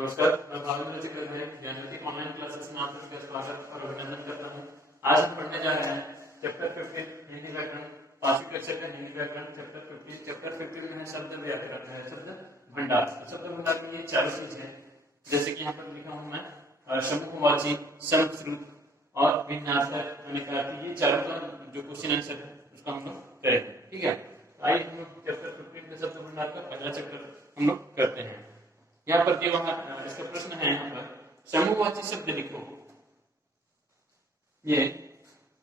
नमस्कार, मैं भावेंद्र चक्रवर्ती Gyanjyoti online classes में आप सभी का स्वागत और अभिनंदन करता हूँ। आज हम पढ़ने जा रहे हैं चैप्टर 15 हिंदी व्याकरण, 5वीं कक्षा का हिंदी व्याकरण चैप्टर 15 में है शब्द व्याकरण, है शब्द भंडार। शब्द भंडार में ये चारों चीजें हैं, जैसे कि यहाँ पर लिखा हूँ मैं समूहवाची, संस्कृत और विन्यासक, अनेकार्थी, ये चारों का जो क्वेश्चन आंसर है उसका हम लोग करेंगे। ठीक है, आइए हम लोग चैप्टर 15 के शब्द भंडार का पहला चैप्टर हम लोग करते हैं। यहाँ पर दिया हुआ इसका प्रश्न है, यहाँ पर समूहवाची शब्द लिखो। ये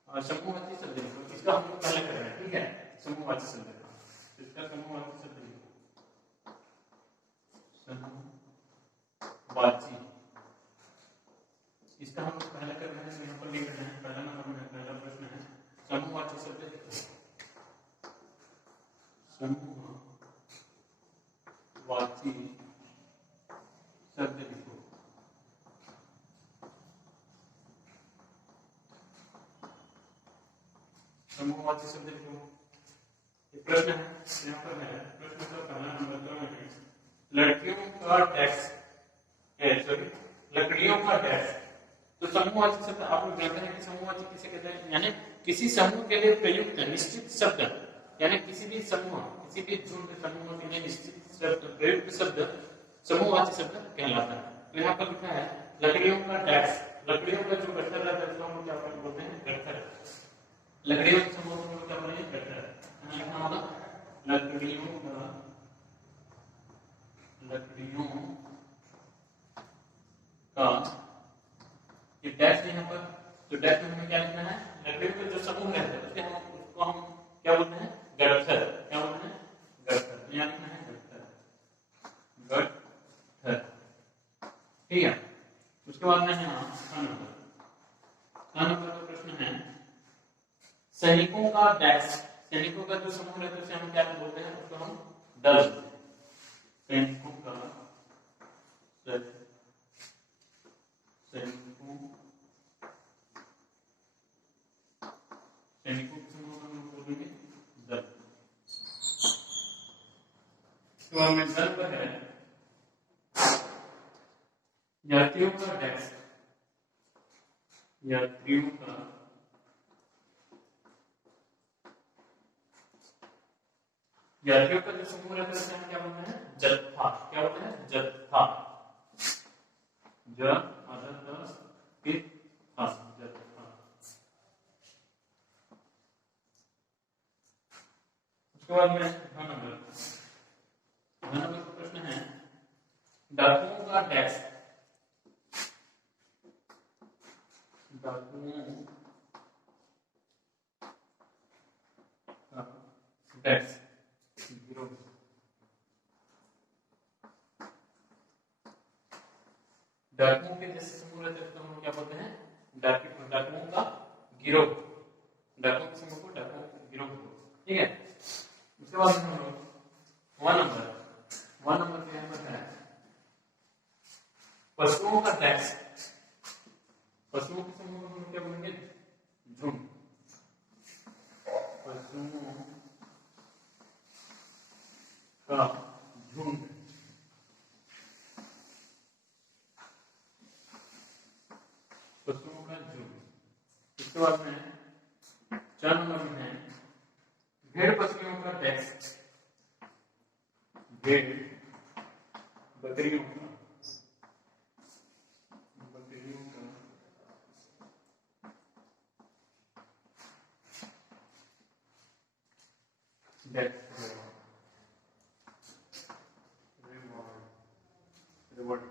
समूहवाची शब्द लिखो, इसका हम लोग पहले करेंगे। ठीक है, समूहवाची शब्द लिखो, इसका समूहवाची शब्द लिखो, समूहवाची, इसका हम लोग पहले कर रहे हैं। यहाँ पर लिख रहे हैं, पहला नंबर में पहला प्रश्न है समूहवाची शब्द लिखो। समूहवाची शब्द लिखो। समूहवाची शब्द लिखो, ये प्रश्न है। यहाँ पर है प्रश्न का पहला नंबर है लड़कियों का डैश है, सॉरी लकड़ियों का डैश। तो समूहवाची शब्द आप लोग जानते हैं कि समूहवाची किसे कहते हैं, यानी किसी समूह के लिए प्रयुक्त निश्चित शब्द, यानी किसी भी समूह, किसी भी झुंड समूह के लिए निश्चित शब्द, प्रयुक्त शब्द समूहवाची शब्द कहलाता है। तो यहाँ पर लिखा है लकड़ियों का डैश, लकड़ियों का जो गट्ठर रहता है उसको हम क्या बोलते हैं, गट्ठर। लकड़ियों के समूह को क्या बोलते हैं, गट्ठर। लिखना होगा लकड़ियों का, लकड़ियों का ये डैश यहाँ पर, तो डैश में हमें क्या लिखना है, लकड़ियों का जो समूह रहता है उसको हम क्या बोलते हैं, गट्ठर। क्या बोलते हैं, गट्ठर। यहाँ लिखना है गट्ठर, गट्ठर। ठीक है, उसके बाद में यहाँ नंबर का प्रश्न है सैनिकों का डैश। सैनिकों का जो समूह रहता है उसे हम क्या बोलते हैं, उसको हम दल। सैनिकों का, सैनिकों के समूह को हम बोलेंगे दल। तो हमें दल पर है यात्रियों का डैश, यात्रियों का, यात्रियों का जो समूह रहता है उसे हम क्या बोलते हैं, जत्था। क्या बोलते हैं, जत्था। जत्था। उसके बाद में नंबर का प्रश्न है डाकुओं का डैश। डाकुओं का डैश, डाकुओं के जैसे समूह रहते हैं हम क्या बोलते हैं, डाकुओं का गिरोह। डाकुओं के समूह को डाकुओं का गिरोह। ठीक है, उसके बाद हम लोग वन नंबर पे यहाँ पर है पशुओं का डैश। पशुओं के समूह को हम क्या बोलेंगे, झुंड। पशुओं का झुंड, पशुओं का झुंड। इसके बाद में 4 नंबर में है भेड़ बकरियों का डैश। भेड़ बकरियों का, बकरियों का डैश, रिवॉर्ड।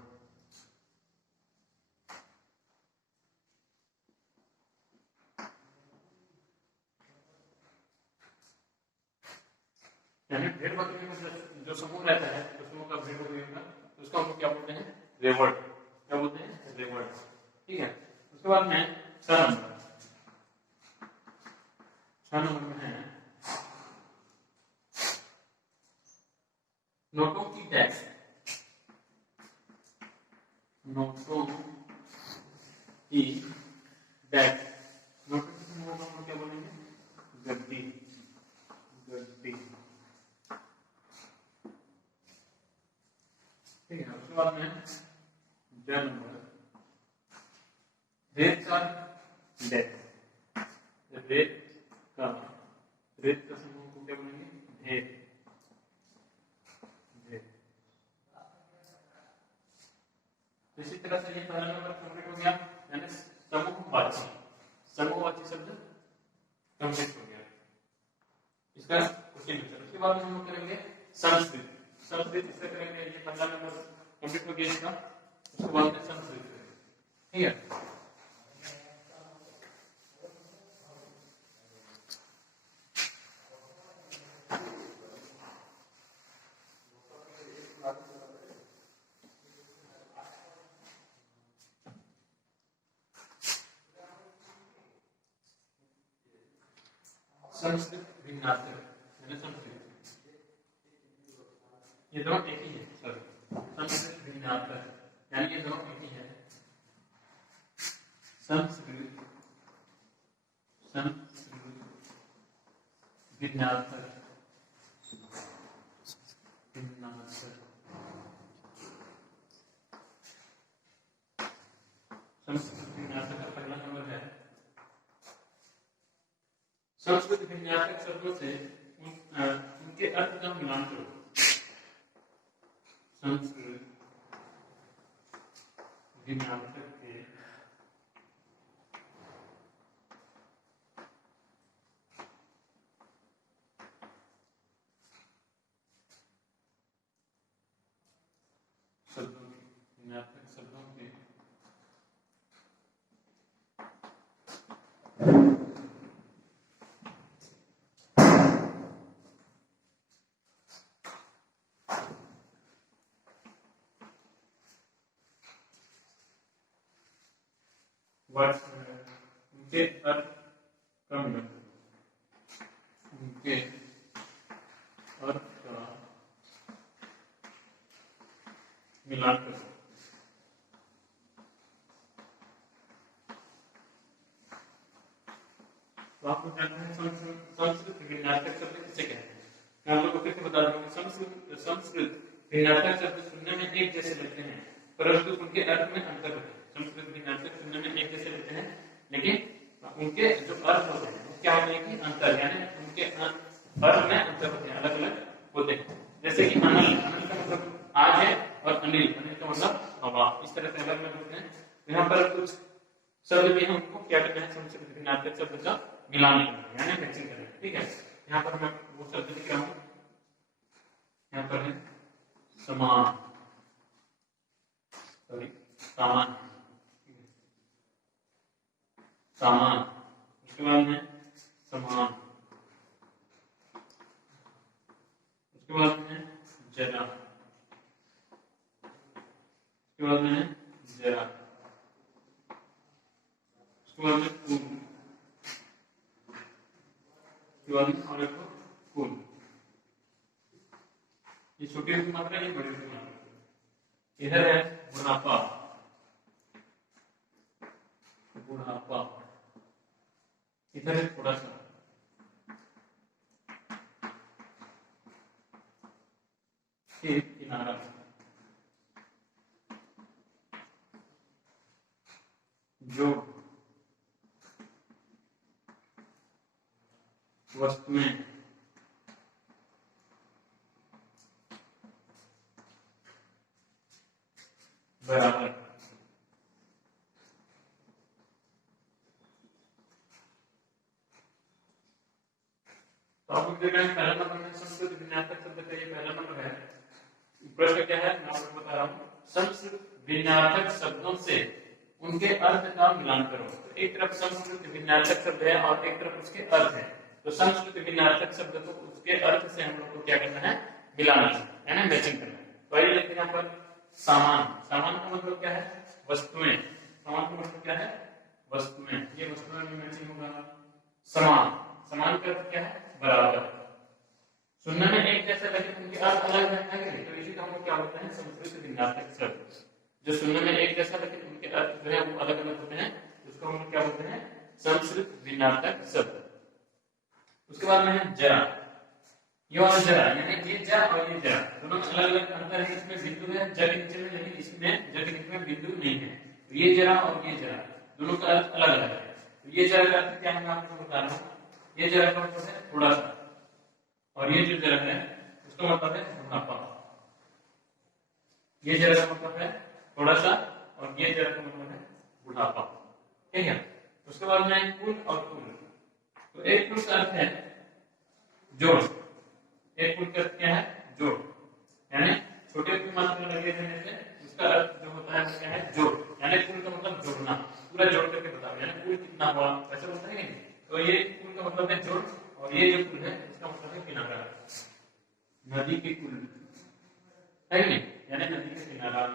यानी भेड़ बकरियों का जो समूह रहता है, पशुओं का, भेड़ बकरियों का, तो उसको हम क्या बोलते हैं, रेवर्ड। क्या बोलते हैं, रेवर्ड। ठीक है, उसके बाद में 6 नंबर में है नोटों की डैश। नोटों की डैश, नोटों के समूह को हम क्या बोलेंगे, गद्दी। गद्दी। ठीक है, उसके बाद में जन्म रेत का डेथ रेत का समूह को क्या बोलेंगे भेद भेद। इसी तरह से ये पहला नंबर कंप्लीट हो गया यानी समूहवाची शब्द कंप्लीट हो गया इसका क्वेश्चन आंसर। उसके बाद हम लोग करेंगे संस्कृत इससे करेंगे ये पहला नंबर कंप्लीट हो गया इसका। उसके बाद में संस्कृत ठीक है। संस्कृत भिन्नार्थक यानी संस्कृत ये दोनों एक ही है सॉरी संस्कृत भिन्नार्थक यानी ये दोनों एक ही है। संस्कृत भिन्नार्थक संस्कृत भिन्नार्थक का पहला नंबर है संस्कृत भिन्नार्थक शब्दों से उनके अर्थ का मिलान करो। संस्कृत भिन्नार्थक के शब्दों के भिन्नार्थक शब्दों के उनके अर्थ का मिलान उनके अर्थ का मिलान करो। तो आपको जानना है संस्कृत भिन्नार्थक शब्द किसे कहते हैं। मैं आप लोगों को फिर से बता दूंगा संस्कृत भिन्नार्थक शब्द सुनने में एक जैसे लगते हैं परंतु उनके अर्थ में अंतर होता है। संस्कृत भिन्नार्थक सुनने में एक जैसे लगते हैं लेकिन उनके जो अर्थ होते हैं क्या होते हैं कि अंतर यानी उनके अर्थ में अंतर होते हैं अलग अलग होते हैं। जैसे कि अनिल का मतलब आग है और अनिल का मतलब हवा इस तरह से अलग अलग होते हैं। यहाँ पर कुछ शब्द भी हमको क्या करना है संस्कृत भिन्नार्थक शब्द का मिलान करना है यानी मैचिंग करना है ठीक है। यहाँ पर मैं वो शब्द लिख रहा हूँ यहाँ पर है समान सॉरी सामान सामान उसके बाद में समान उसके बाद में जरा उसके बाद में जरा उसके बाद में कूल उसके बाद में और एक कूल। ये छोटी की मात्रा ये बड़ी की मात्रा। इधर है बुढ़ापा बुढ़ापा इधर है थोड़ा सा एक किनारा जो वस्तुएं बराबर तो आप लोग देख रहे हैं पहला नंबर में संस्कृत भिन्नार्थक शब्द का ये पहला नंबर है। प्रश्न क्या है मैं आपको बता रहा हूँ संस्कृत भिन्नार्थक शब्दों से उनके अर्थ का मिलान करो। तो एक तरफ संस्कृत भिन्नार्थक शब्द है और एक तरफ उसके अर्थ है। तो संस्कृत भिन्नार्थक शब्द को उसके अर्थ से हम लोग को क्या करना है मिलाना है यानी मैचिंग करना है। तो आइए देखते हैं यहाँ पर सामान सामान का मतलब क्या है वस्तुएं। सामान का मतलब क्या है वस्तुएं। ये वस्तुएं में मैचिंग होगा। समान समान का अर्थ क्या है बराबर। सुनने में एक जैसा लगे उनके अर्थ अलग है तो इसी का हम लोग क्या होता है संस्कृत भिन्नार्थक शब्द। जो सुनने में एक जैसा लगे उनके अर्थ जो है वो अलग अलग होते हैं उसको हम लोग क्या बोलते हैं संस्कृत भिन्नार्थक शब्द। उसके बाद में है जरा ये वाला जरा, यानी ये जरा और ये जरा दोनों अलग अलग अंतर है। इसमें बिंदु है ज के नीचे में, लेकिन इसमें ज के नीचे में बिंदु नहीं है। तो ये जरा और ये जरा दोनों का अर्थ अलग अलग है। तो ये जरा का अर्थ क्या है मैं आपको बता रहा हूँ। ये जरा का मतलब है थोड़ा सा, और ये जो जरा है उसका मतलब है बुढ़ापा। ये जरा का मतलब है थोड़ा सा, और ये जरा का मतलब है बुढ़ापा। ठीक है। उसके बाद में कुल और कुल। तो एक कुल का अर्थ है जोड़। एक कुल का अर्थ क्या है? जोड़। यानी छोटे कुल मात्रा लगे रहने से उसका अर्थ जो होता है वो क्या है? जोड़। यानी कुल का मतलब जोड़ना, पूरा जोड़ करके बताओ, यानी कुल कितना हुआ ऐसा होता है नहीं। तो ये कुल का मतलब है जोड़, और ये जो कुल है इसका मतलब है किनारा। नदी के कुल है नहीं, यानी नदी का किनारा।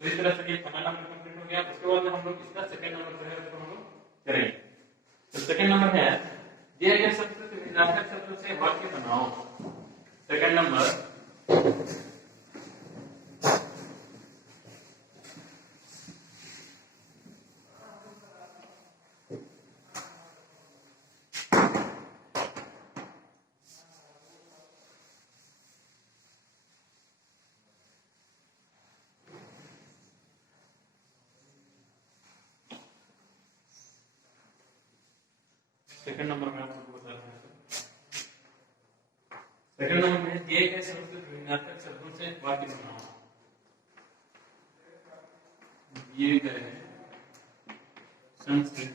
तो इस तरह से ये पहला नंबर कंप्लीट हो गया। उसके बाद में हम लोग इसका सेकंड नंबर जो है उसको हम लोग करेंगे। तो सेकंड नंबर है दिए गए शब्द से विन्यासक शब्दों से वाक्य बनाओ। सेकंड नंबर सेकंड नंबर में आपको बता रहा हूं। सेकंड नंबर में दिए गए शब्द से विन्यासक शब्दों से वाक्य बनाओ। दिए गए संस्कृत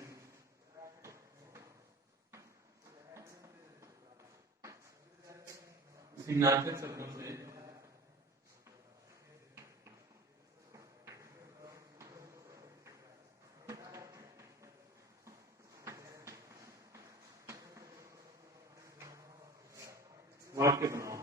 विन्यासक शब्दों से वाक्य बनाओ।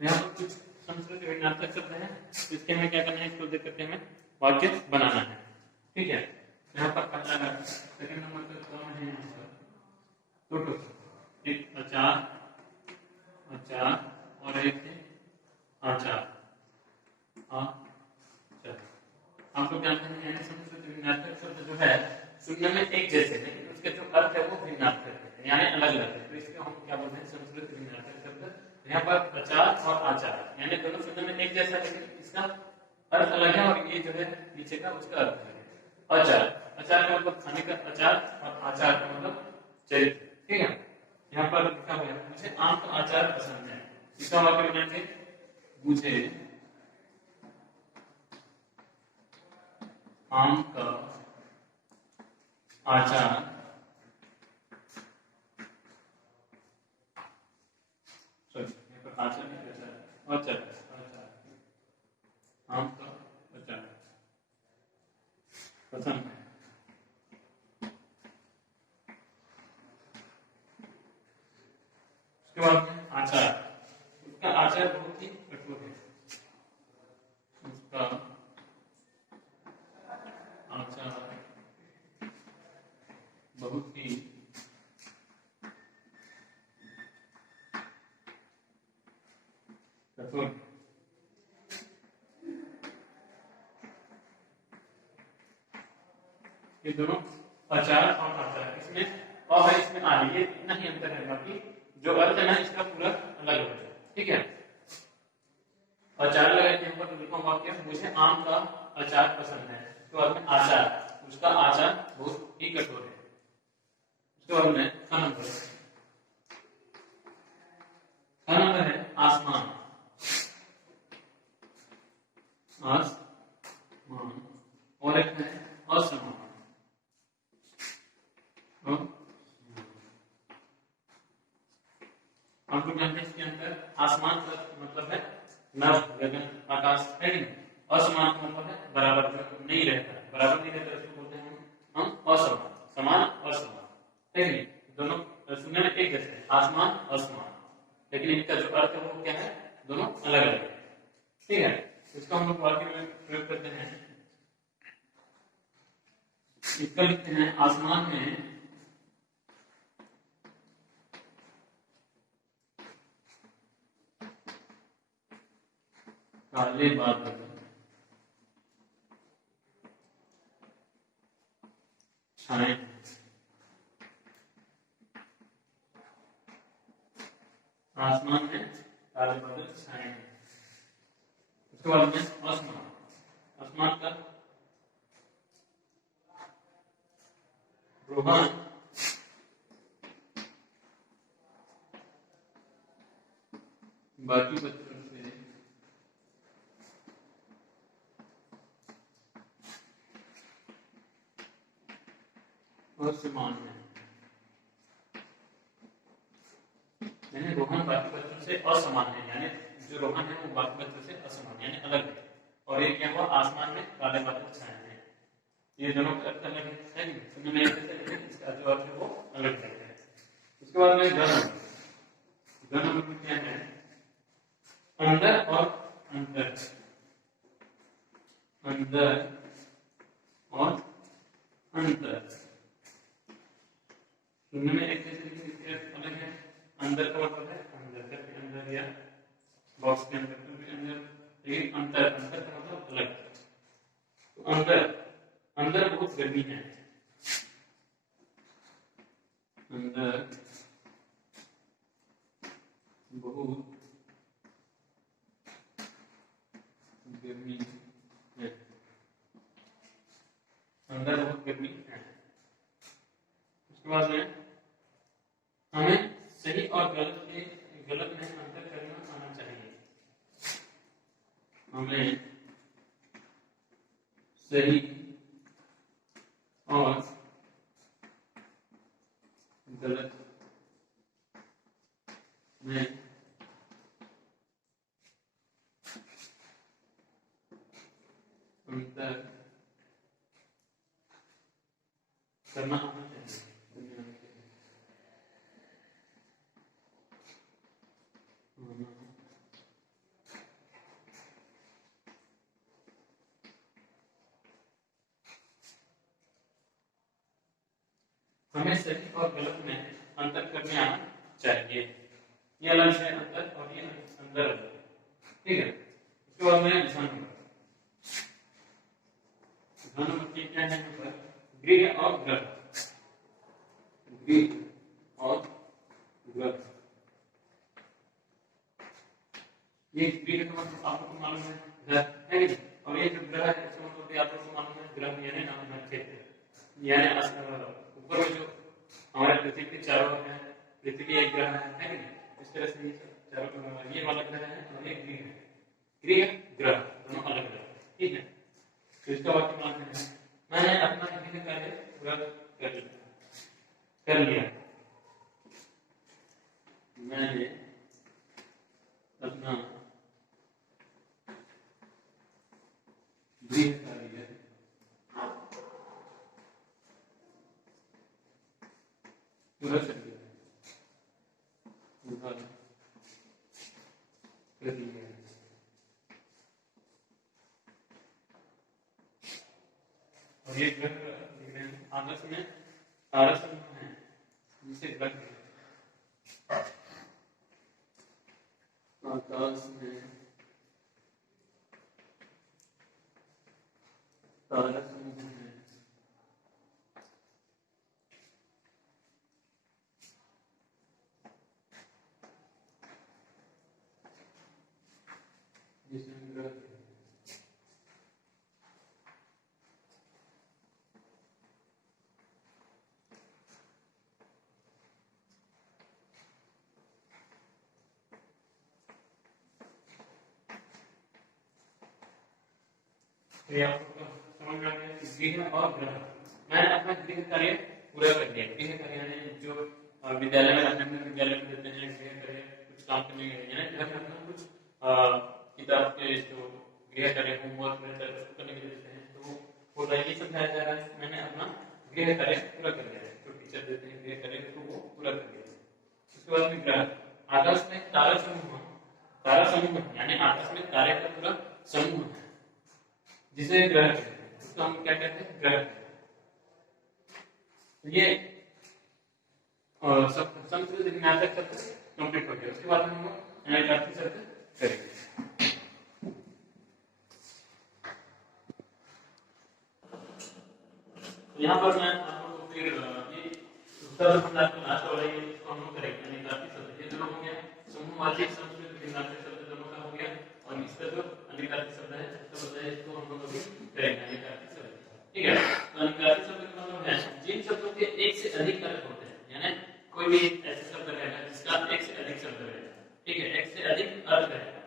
यहाँ पर कुछ संस्कृत विन्यासक शब्द है, इसके हमें क्या करना है, इसको देख करके हमें वाक्य बनाना है। ठीक है। यहाँ पर पहला सेकंड नंबर का कौन है? यहाँ पर दो टो, एक अचार, अचार और एक है आचार। आप लोग जानते हैं यानी संस्कृत विन्यासक शब्द जो है सुनने में एक जैसे है, लेकिन उसके जो अर्थ है वो विन्यासक है, यानी अलग अलग है। तो इसको हम क्या बोलते हैं? संस्कृत विन्यासक शब्द। यहाँ पर अचार और आचार यानी दोनों सुनने में एक जैसा, लेकिन इसका अर्थ अलग है, और ये जो है नीचे का उसका अर्थ है अचार। अचार का मतलब खाने का अचार, और आचार का मतलब चरित्र। ठीक है। यहाँ पर लिखा हुआ है मुझे आम का आचार पसंद है। इसका वाक्य बनाएंगे मुझे आम का आचार आचार आम का आचार पसंद है। उसके बाद आचार, उसका आचार बहुत ही कठोर है। उसका आचार बहुत ही कठोर। ये दोनों अचार और आचार, इसमें अ है इसमें आ है, ये इतना ही अंतर है, बाकी जो अर्थ है ना इसका पूरा अलग अलग है। ठीक है। अचार लगा के ऊपर लिखा वाक्य मुझे आम का अचार पसंद है। तो बाद में आचार, उसका आचार बहुत ही कठोर है। उसके बाद में का नंबर है आसमान। आसमान और एक है असमान। हम लोग जानते हैं इसके अंदर आसमान का मतलब है नभ, गगन, आकाश है। असमान का मतलब है बराबर, जो नहीं रहता, बराबर नहीं रहता उसको बोलते हैं हम असमान। समान असमान है नहीं, दोनों सुनने में एक जैसे आसमान असमान, लेकिन इनका जो अर्थ है वो क्या है? दोनों अलग अलग है। ठीक है। इसको हम लोग वाक्य में प्रयोग करते हैं। इसका लिखते हैं आसमान में काले बादल छाए, आसमान में काले बादल छाए हैं। उसके बाद में आसमान, आसमान का रोहन बाकी बच्चों से असमान है, यानी रोहन बाकी बच्चों से असमान है, यानी जो रोहन है वो बाकी बच्चों से असमान यानी अलग है। और एक क्या हुआ, आसमान में काले बादल छाए हैं। ये दोनों का अर्थ अलग है कि सुनने में एक जैसे, लेकिन इसका जो अर्थ है वो अलग है। उसके बाद में गण, गण मतलब क्या है, अंदर और अंतर, अंदर और अंतर। सुनने में एक जैसे लेकिन इसके अर्थ अलग है। अंदर का मतलब है अंदर के अंदर या बॉक्स के अंदर के अंदर, लेकिन अंतर, अंतर का मतलब अलग। तो अंदर, अंदर बहुत गर्मी है, अंदर बहुत गर्मी है, अंदर बहुत गर्मी है। उसके बाद में हमें सही और गलत के, गलत में अंतर करना आना चाहिए। हमें सही और गलत में अंतर करना आना चाहिए। हमें सही और गलत में अंतर करने आना चाहिए। ये अलग है अंतर और ये अंदर अलग है, ठीक है। उसके बाद में घन, घन मतलब क्या है, गृह और ग्रह, गृह और ग्रह। ये गृह का मतलब आपको मालूम है घर है कि, और ये जो ग्रह है इसका मतलब भी आपको मालूम है ग्रह यानी नाम क्षेत्र, यानी ऊपर में जो हमारे पृथ्वी के चारों ओर है, पृथ्वी एक ग्रह है कि, इस तरह से चारों ग्रह, ये वाला ग्रह है और एक गृह है, गृह ग्रह दोनों अलग अलग, ठीक है। तो इसका वाक्य मानते हैं, मैंने अपना गृह कार्य पूरा कर लिया, मैंने अपना गृह कार्य पूरा कर लिया, पूरा कर लिया। और ये ग्रह आकाश में तारा समूह है, जिसे ग्रह आकाश में तारा समूह है, जिसमें ग्रह समझ में आ गया, गृह और ग्रह। मैंने अपना गृह कार्य पूरा कर दिया। गृह कार्य यानी जो विद्यालय में रहने में विद्यालय में देते हैं गृह कार्य, कुछ काम करने के लिए, यानी घर में अपना कुछ किताब के जो गृह कार्य होमवर्क रहता है उसको करने के लिए देते हैं, तो वो ये समझाया जा रहा है मैंने अपना गृह कार्य पूरा कर दिया है। जो टीचर देते हैं गृह कार्य तो वो पूरा कर दिया। उसके बाद में ग्रह, आकाश में तारा समूह, तारा समूह यानी आकाश में तारे का पूरा समूह है, जिसे ग्रह कहते हैं, उसको हम क्या कहते हैं, ग्रह। ये सब संस्कृत ज्ञातक शब्द कंप्लीट हो गया। उसके बाद हम अनायासी शब्द करेंगे। यहाँ पर मैं आप लोगों को शब्द भंडार का लास्ट वाला ये इसको हम लोग करेंगे अनिकार्तिक शब्द, ये दोनों हो गया समूहवाचक संस्कृत भिन्नार्थक शब्द दोनों का हो गया, और इसका जो अनिकार्तिक शब्द है शब्द है इसको हम लोग अभी करेंगे अनिकार्तिक शब्द। ठीक है, तो अनिकार्तिक शब्द का मतलब है जिन शब्दों के एक से अधिक अर्थ होते हैं, यानी कोई भी ऐसा शब्द रहेगा जिसका एक से अधिक शब्द रहेगा, ठीक है, एक से अधिक अर्थ रहेगा,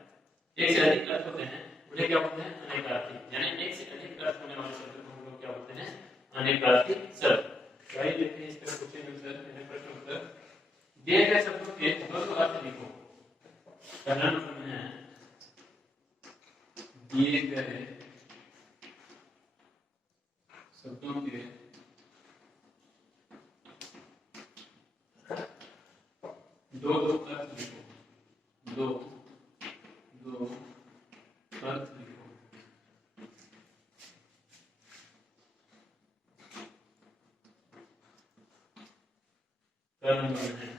एक से अधिक अर्थ होते हैं उन्हें क्या बोलते हैं अनिकार्तिक, यानी एक से अधिक अर्थ होने वाले शब्द को हम लोग क्या बोलते हैं अनिकार्तिक शब्द। भाई देखिए इस तरह क्वेश्चन आंसर यानी प्रश्न उत्तर दिए गए शब्दों के दो अर्थ लिखो। पहला नंबर में है दिए गए शब्दों के दो अर्थ लिखो, दो अर्थ लिखो। पहला नंबर है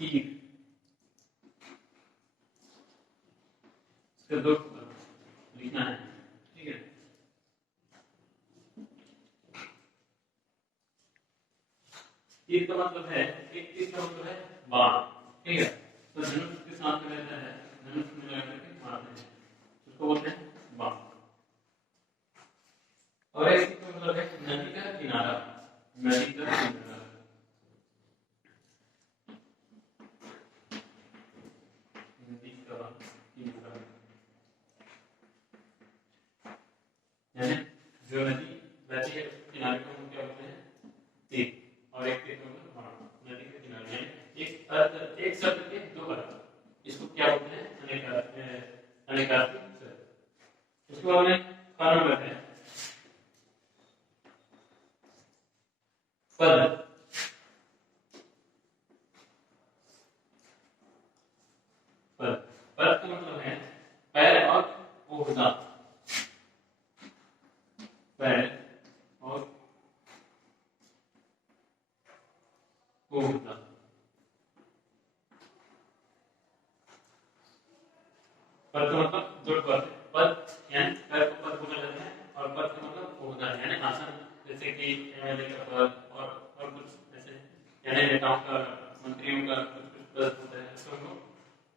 तीर, इसका दो लिखना है, ठीक है। तीर का मतलब है एक तीर का मतलब है बाण, ठीक है, तो धनुष के साथ में रहता है, धनुष में लगा करके मारते हैं उसको बोलते हैं बाण। और एक का मतलब है नदी का किनारा, नदी का किनारा, नदी का किनारा, यानी जो नदी बहती है उसके किनारे को हम क्या बोलते हैं तीर, और एक तीर का मतलब बाण, नदी के किनारे, यानी एक अर्थ एक शब्द के दो अर्थ, इसको क्या बोलते हैं अनिकार्तिक शब्द। उसके बाद में का नंबर है पद। पद पद का मतलब है पैर और ओहदा, पैर और ओहदा। पद का मतलब दो पद, पद यानी पैर को पद बोला जाता है, और पद का मतलब ओहदा यानी आसन, जैसे कि एमएलए का पद और कुछ ऐसे, यानी नेताओं का, मंत्रियों का कुछ पद होता है, उसको हम लोग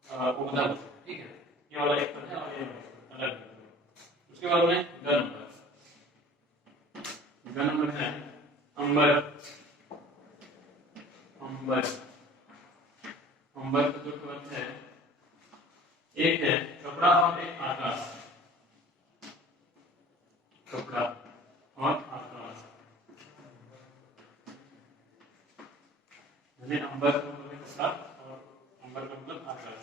ओहदा बोलते हैं, ठीक है। ये वाला एक पद है और ये अलग। उसके बाद में ग नंबर है अंबर, अंबर, अंबर का जो अर्थ है एक है कपड़ा और एक आकाश, कपड़ा और आकाश, यानी अंबर का मतलब है कपड़ा और अंबर का मतलब आकाश।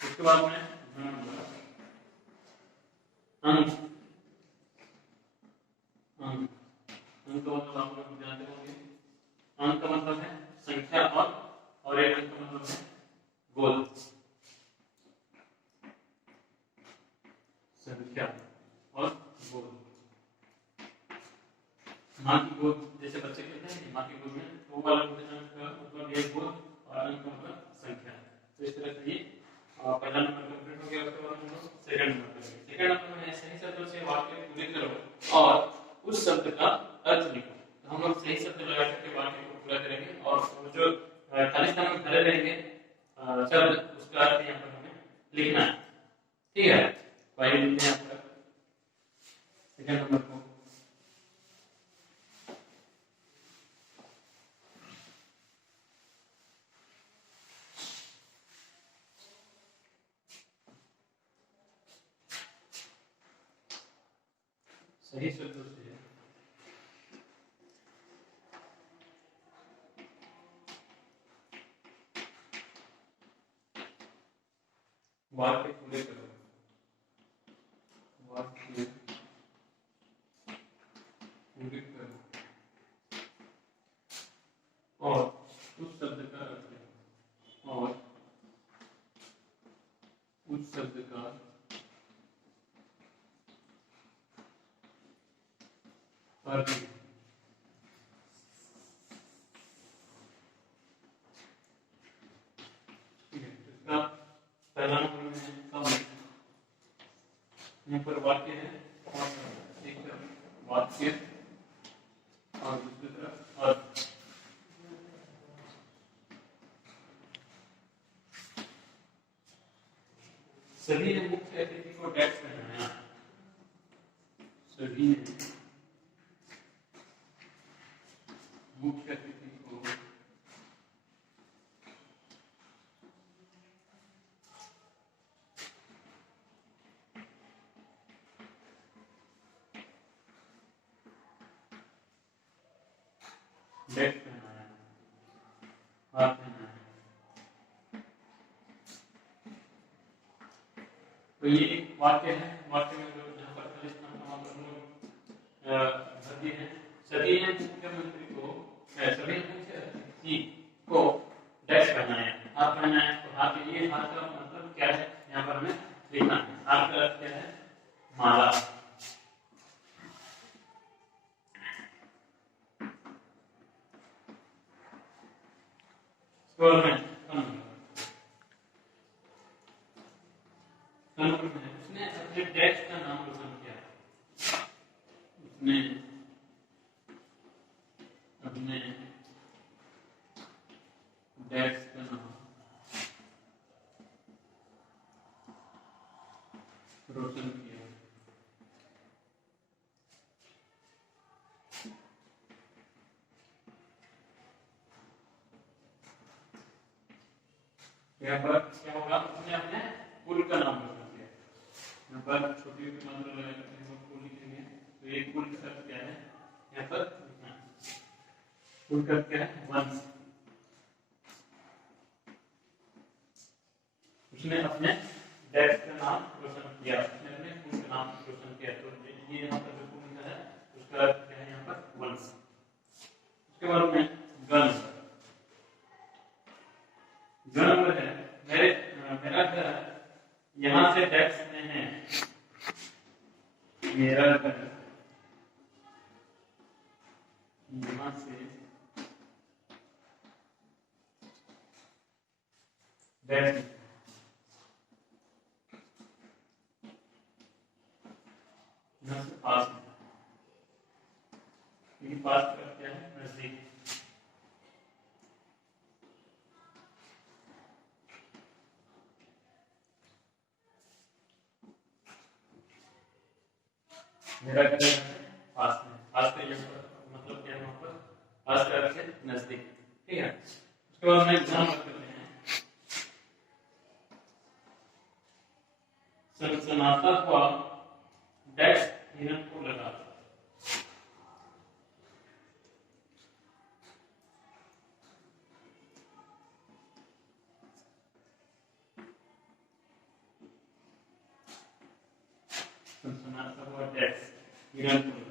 उसके बाद में अंक, अंक, अंक का मतलब आप लोग जानते होंगे, अंक का मतलब है संख्या, और एक अंक का मतलब है गोल, संख्या और गोल। माँ की गोद, जैसे बच्चे कहते हैं माँ की गोद में, तो वो वाला अंक का मतलब ये गोल और अंक का मतलब संख्या। तो इस तरह से ये पहला नंबर कंप्लीट हो गया। उसके बाद हम लोग सेकंड नंबर करेंगे। सेकंड नंबर में सही शब्दों से वाक्य पूरे करो और उस शब्द का अर्थ लिखो। तो हम लोग सही शब्द लगा करके वाक्य को पूरा करेंगे, और जो खाली स्थान में भरे रहेंगे शब्द उसका अर्थ यहाँ पर हमें लिखना है, ठीक है। वाई लिखते हैं आपका सेकंड नंबर को। सही शब्दों से वाक्य पूरे करो, वाक्य पूरे करो और उस शब्द का अर्थ लिखो, और उस शब्द का अर्थ लिखो। ठीक है, इसका पहला नंबर में है यहाँ पर वाक्य है, और एक वाक्य और दूसरी तरफ अर्थ। सभी ने मुख्य अतिथि को डेस्क पहनाया। सभी ने मुख्य अतिथि को डेस्क पहनाया, हाथ पहनाया। तो ये एक वाक्य है। वाक्य में जो जहाँ पर खलिश नाम का मतलब सभी हैं, सभी ने मुख्यमंत्री को सभी मुख्य अतिथि को डेस्क पहनाया, हाथ पहनाया। तो हाथ, ये हाथ का मतलब क्या है यहाँ पर हमें लिखना है। हाथ का अर्थ क्या है? माला। उसने अपने डेस्क का नाम रोशन किया। उसने अपने डेस्क का नाम रोशन किया। यहाँ पर क्या होगा? उसने अपने कुल का नाम रोशन किया। यहाँ पर छोटी मात्रा लगा करके हम कुल लिखेंगे। तो ये कुल का अर्थ क्या है? यहाँ पर कुल का अर्थ क्या है? वंश। उसने अपने डेस्क का नाम रोशन किया। उसने अपने कुल का नाम रोशन किया। तो ये यहाँ पर जो कुल लिखा है उसका अर्थ क्या है? यहाँ पर वंश। उसके बाद में गण। गण है मेरा घर यहाँ से डेस्क में है। मेरा घर यहाँ से डेस्क यहाँ से पास में। ये पास का क्या है? नजदीक। मेरा घर पास में। पास का मतलब क्या है? वहां पर पास का अर्थ है नजदीक। ठीक है। उसके बाद में एग्जाम करते हैं। सनसनाता हुआ डेस्क हिरन को लगा। सनसनाता हुआ डेस्क हिरन को लगा।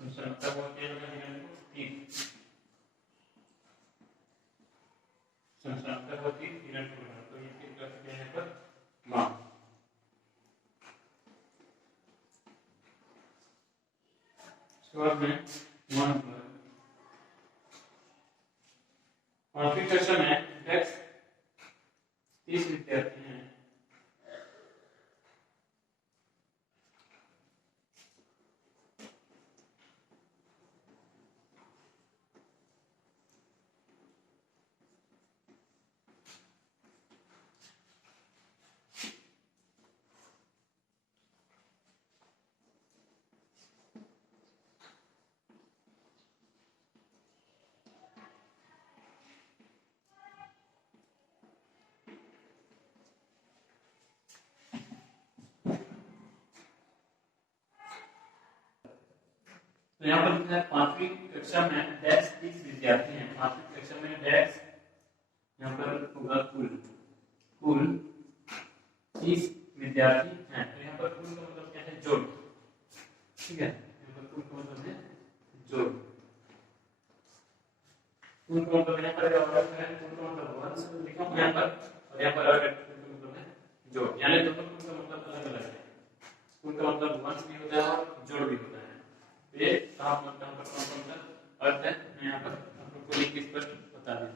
सनसनाता हुआ क्या लगा? हिरन को तीर। सनसनाता हुआ तीर हिरन को लगा। तो ये तीर का अर्थ क्या है? यहाँ पर मां। उसके बाद में वन पर 5वीं कक्षा में डेस्क 30 विद्यार्थी हैं। तो यहाँ पर लिखा है 5वीं कक्षा में डेस्क 30 विद्यार्थी हैं। 5वीं कक्षा में डेस्क, यहाँ पर होगा कुल 30 विद्यार्थी हैं। तो यहाँ पर कुल का मतलब क्या है? जोड़। ठीक है। यहाँ पर कुल का मतलब है जोड़। कुल का मतलब यहाँ पर कुल का मतलब वंश लिखा हूँ यहाँ पर, और यहाँ पर कुल का मतलब है जोड़। यानी दोनों कुल का मतलब अलग अलग है। कुल का मतलब वंश भी होता है और जोड़ भी होता है। ये साफ मतलब अर्थ है। मैं यहाँ पर आपको लिख इस पर बता दूँ।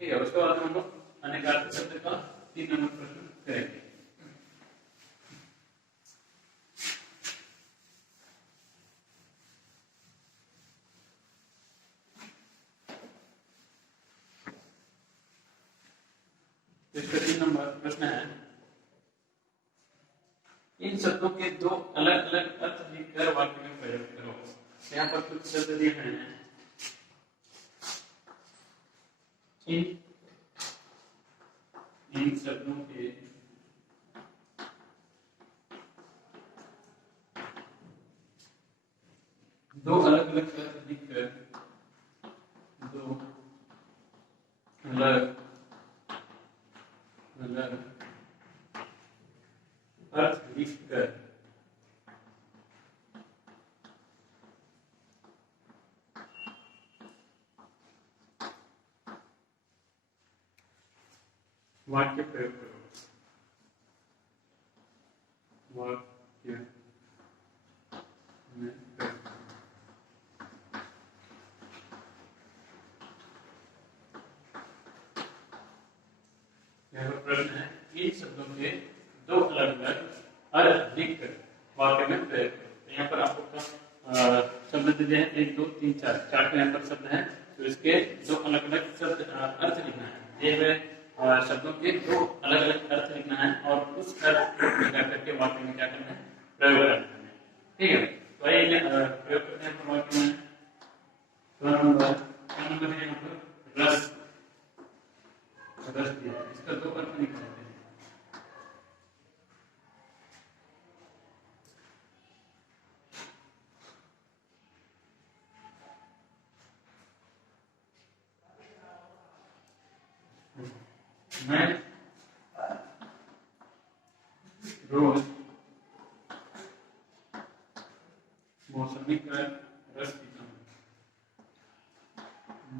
ठीक है, उसके बाद हम लोग अनेकार्थक शब्द का 3 नंबर प्रश्न करेंगे। इसका 3 नंबर प्रश्न है, इन शब्दों के 2 अलग अलग अर्थ लिखकर वाक्य में प्रयोग करो। यहाँ पर कुछ शब्द दिए हैं, इन शब्दों के 2 अलग अलग अर्थ लिखकर 2 अलग अलग अर्थ लिखकर वाक्य प्रयोग करो। वाक्य में प्रयोग करो। यह प्रश्न है, इन शब्दों के 2 अलग अलग अर्थ लिखकर वाक्य में प्रयोग करो। यहाँ पर आपको शब्द दिए हैं 1 2 3 4 4 यहाँ पर शब्द है, तो इसके 2 अलग अलग शब्द अर्थ लिखना है। शब्दों के 2 अलग अलग अर्थ लिखना है और उस अर्थ को मिला करके वाक्य में क्या करना है, प्रयोग करना है। ठीक है, तो आइए प्रयोग करते हैं वाक्य में। नंबर है यहाँ पर रस, रस दिया, इसका 2 अर्थ निकालते हैं। मैं रोज मौसमी का रस पीता हूँ।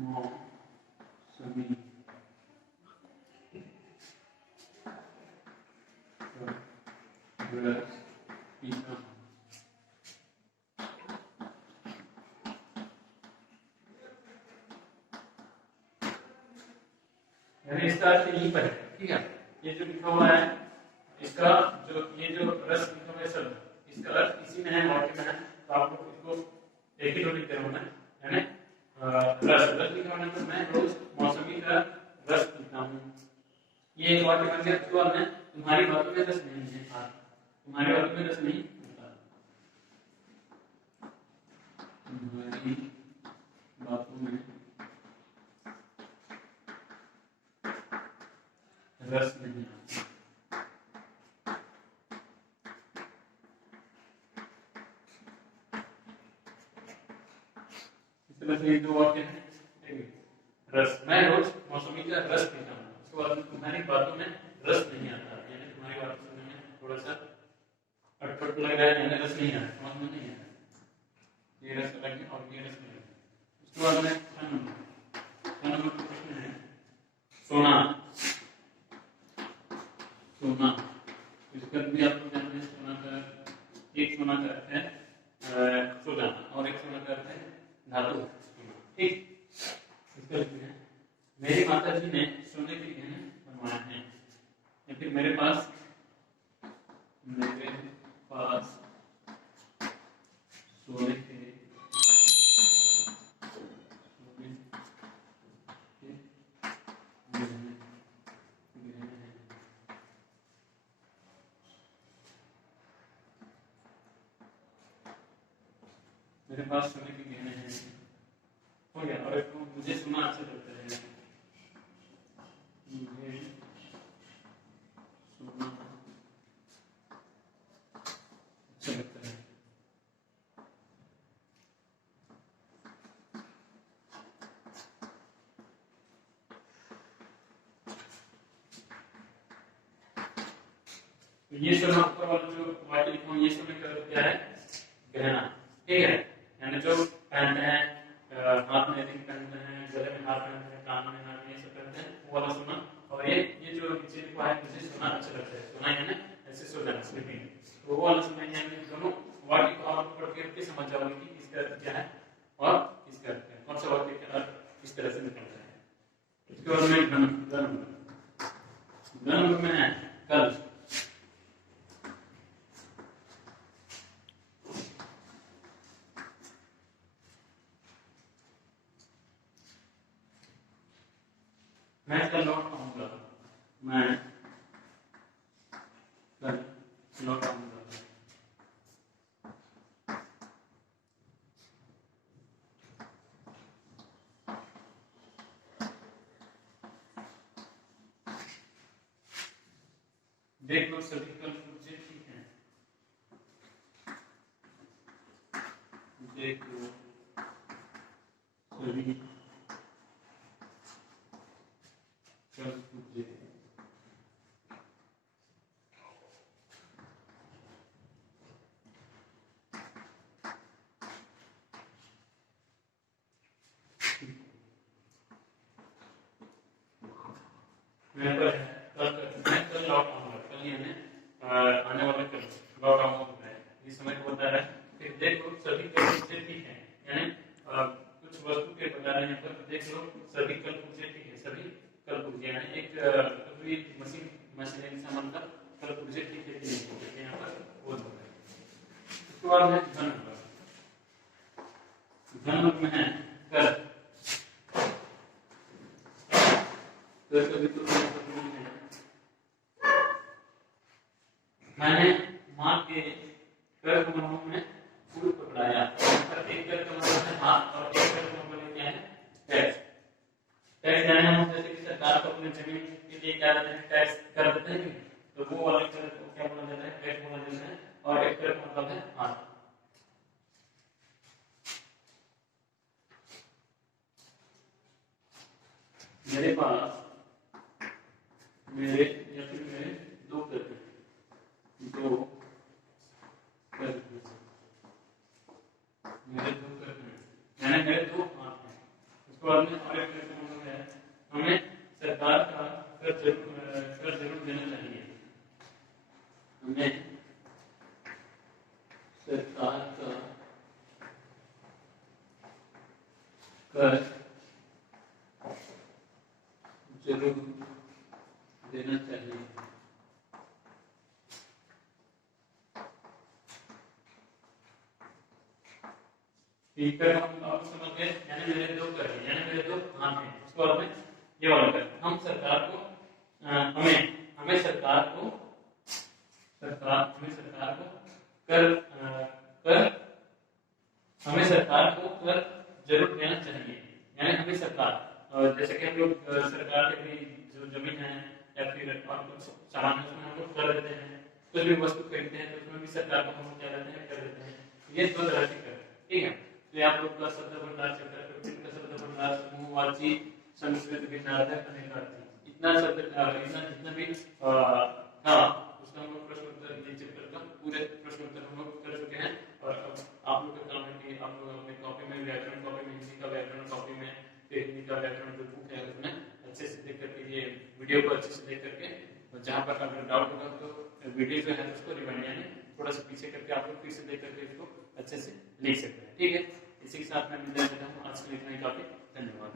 मौसमी का रस पीता हूँ। इसका अर्थ यहीं पर है। ठीक है, ये जो लिखा हुआ है, इसका ये जो रस लिखा हुआ है शब्द, इसका अर्थ इसी में है, वाक्य में है, तो आप लोग इसको एक ही लिखते रहो ना, यानी रस लिखा हुआ है, तो मैं रोज मौसमी का रस पीता हूँ। ये एक वाक्य बन गया। उसके बाद में तुम्हारी बातों में रस नहीं है, तुम्हारी बातों में रस नहीं होता, तुम्हारी बातों में रस नहीं आता। इस तरह से ये 2 वाक्य है। रस, मैं रोज मौसमी का रस पीता हूँ। उसके बाद तुम्हारी बातों में रस नहीं आता, यानी तुम्हारी बातों सुनने में थोड़ा सा अटपट लग रहा है, यानी रस नहीं आता, समझ में नहीं आता। ये रस अलग है और ये रस नहीं है। उसके बाद में नंबर प्रश्न है, सोना, सोना, इसका भी आपको जानते हैं। सोना का एक सोना का अर्थ है सोना और एक सोना का अर्थ है धातु। ठीक, इसका है, मेरी माता जी ने सोने के गहने बनवाए हैं, या फिर मेरे पास सोने के मेरे पास सोने के गहने हैं, हो गया। और एक मुझे सोना अच्छा लगता है, मुझे सोना अच्छा लगता है। ये सोना ऊपर वाला जो वाक्य लिखा हूं, ये सोने का क्या है, गहना। ठीक है, यानी जो पहनते हैं, हाथ में रिंग पहनते हैं, गले में हाथ पहनते हैं, कान में नाक में, ये सब पहनते हैं, वो वाला सोना। और ये जो नीचे लिखा है, मुझे सोना अच्छा लगता है, सोना यानी ऐसे सो जाना, स्लीपिंग, तो वो वाला सोना। यानी दोनों वाक्य को आप पढ़ के समझ जाओगे कि इसका अर्थ क्या है और इसका अर्थ क्या है, कौन सा वाक्य का अर्थ इस तरह से निकलता है। इसके बाद में नंबर में है कल। मैं कल लौट आऊंगा, मैं कल लौट आऊंगा। देख लो सभी कल पूछे ठीक है, देख लो सभी कल पूछे। मैं कल लौट आऊंगा, कल यानी आने वाले कल लौट आऊंगा, ये समय को बता रहा है। फिर देख लो सभी कल पूछे ठीक है, यानी कुछ वस्तु के बता रहे हैं, पर देख लो सभी कल पूछे ठीक है, सभी कल पूछे यानी एक कोई मशीनरी से मतलब कल पूछे ठीक है कि नहीं, यहाँ पर वो होता है। उसके बाद है धन में है कर, कभी तो मैंने मां के कर कमरों में फूल पकड़ाया, एक कर का मतलब है हाथ और एक कर का मतलब क्या है टैक्स। टैक्स यानी हम जैसे कि सरकार को अपनी जमीन के लिए क्या देते हैं, टैक्स कर देते हैं, तो वो वाले कर को क्या बोला जाता है, टैक्स बोला जाता है। और एक कर का मतलब है हाथ। मेरे पास मेरे या फिर मेरे दो कर मेरे दो कर यानी मेरे दो हाथ हैं। उसके बाद में और एक मतलब है हमें सरकार का कर जरूर देना चाहिए, हमें सरकार का कर जरूर देना चाहिए। ठीक है, हम अब समझ गए, यानी मेरे दो कर हैं, यानी मेरे दो हाथ हैं। उसके बाद में ये वाला कर, हम सरकार को हमें सरकार को कर हमें सरकार को कर जरूर देना चाहिए, यानी हमें सरकार जैसे कि हम लोग सरकार के जो जमीन है या फिर और कुछ सामान है उसमें हम लोग कर देते हैं, कुछ भी वस्तु खरीदते हैं तो उसमें भी सरकार को हम क्या देते हैं, कर देते हैं। ये दो तरह के कर, ठीक है। तो आप लोग का शब्द भंडार चैप्टर 15 का शब्द भंडार समूहवाची संस्कृत विचारक अनेकार्थी, इतना शब्द इतना जितना भी था उसका हम लोग प्रश्न उत्तर ये चैप्टर का पूरे प्रश्न उत्तर हम लोग कर चुके हैं। और अब आप लोग का काम है कि आप लोग अपने कॉपी में व्याकरण कॉपी में हिंदी का व्याकरण कॉपी में फिर हिंदी का व्याकरण जो बुक है उसमें अच्छे से देख करके ये वीडियो को अच्छे से देख करके, जहाँ पर अगर डाउट होगा तो वीडियो जो है उसको रिवाइंड यानी थोड़ा सा पीछे करके आप लोग फिर से देख करके इसको अच्छे से लिख सकते हैं, ठीक है। इसी के साथ मैं मिलता हूँ, आज के लिए इतना ही काफी, धन्यवाद।